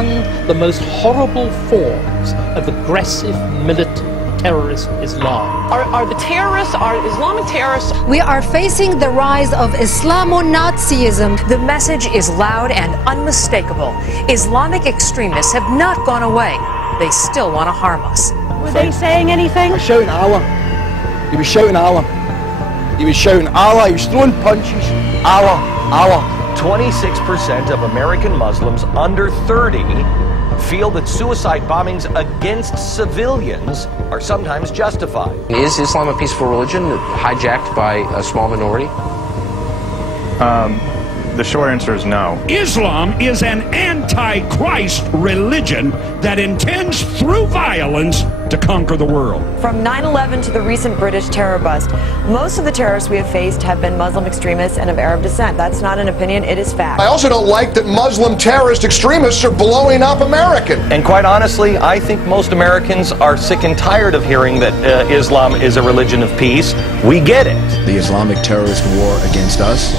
and the most horrible forms of aggressive militant terrorist Islam. Are the terrorists, are Islamic terrorists? We are facing the rise of Islamo-Nazism. The message is loud and unmistakable. Islamic extremists have not gone away. They still want to harm us. Were they saying anything? He was shouting Allah. He was shouting Allah. He was shouting Allah. He was throwing punches. Allah, Allah. 26% of American Muslims under 30 feel that suicide bombings against civilians are sometimes justified. Is Islam a peaceful religion hijacked by a small minority? The short answer is no. Islam is an anti-Christ religion that intends through violence to conquer the world. From 9/11 to the recent British terror bust, most of the terrorists we have faced have been Muslim extremists and of Arab descent. That's not an opinion, it is fact. I also don't like that Muslim terrorist extremists are blowing up Americans. And quite honestly, I think most Americans are sick and tired of hearing that Islam is a religion of peace. We get it. The Islamic terrorist war against us?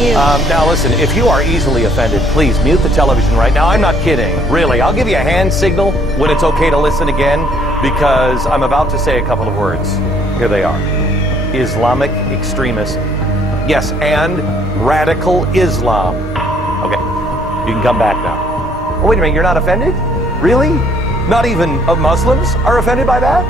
Now listen, if you are easily offended, please mute the television right now. I'm not kidding, really. I'll give you a hand signal when it's okay to listen again, because I'm about to say a couple of words. Here they are. Islamic extremist. Yes, and radical Islam. Okay, you can come back now. Oh, wait a minute, you're not offended? Really? Not even Muslims are offended by that?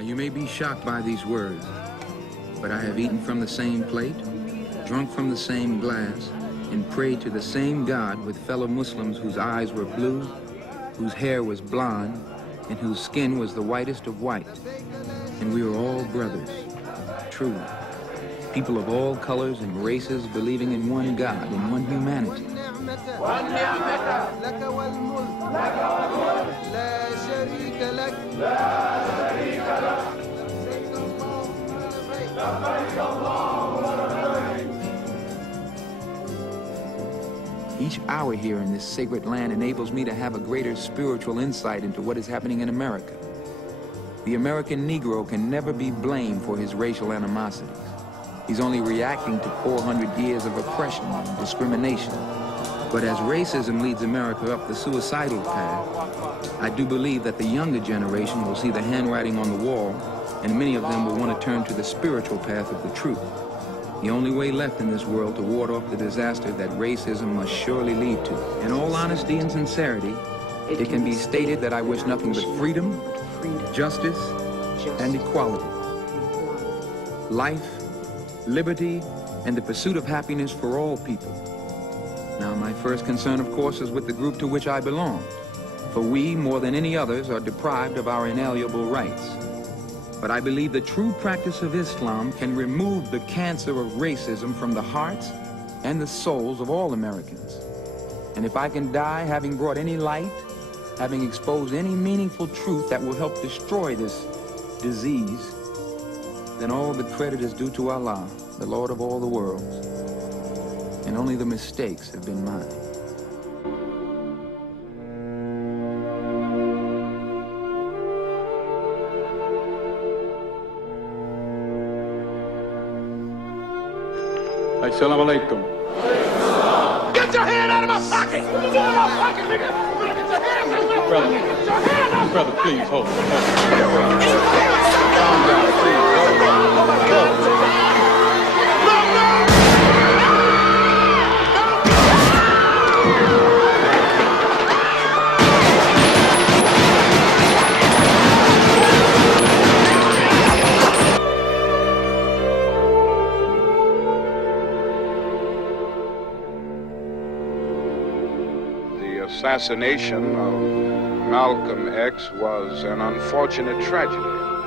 Now you may be shocked by these words, but I have eaten from the same plate, drunk from the same glass, and prayed to the same God with fellow Muslims whose eyes were blue, whose hair was blonde, and whose skin was the whitest of white. And we were all brothers, truly. People of all colors and races believing in one God, in one humanity. Each hour here in this sacred land enables me to have a greater spiritual insight into what is happening in America. The American Negro can never be blamed for his racial animosities. He's only reacting to 400 years of oppression and discrimination. But as racism leads America up the suicidal path, I do believe that the younger generation will see the handwriting on the wall, and many of them will want to turn to the spiritual path of the truth. The only way left in this world to ward off the disaster that racism must surely lead to. In all honesty and sincerity, it can be stated that I wish nothing but freedom, justice, and equality. Life, liberty, and the pursuit of happiness for all people. Now, my first concern, of course, is with the group to which I belong. For we, more than any others, are deprived of our inalienable rights. But I believe the true practice of Islam can remove the cancer of racism from the hearts and the souls of all Americans. And if I can die having brought any light, having exposed any meaningful truth that will help destroy this disease, then all the credit is due to Allah, the Lord of all the worlds. And only the mistakes have been mine. Assalamu alaikum. Get your hand out of my pocket! Get your hand out of my pocket, nigga! Get your hand out of my pocket! Brother, Get your hand out! brother, please hold it. Calm down, please. Oh my God! The assassination of Malcolm X was an unfortunate tragedy.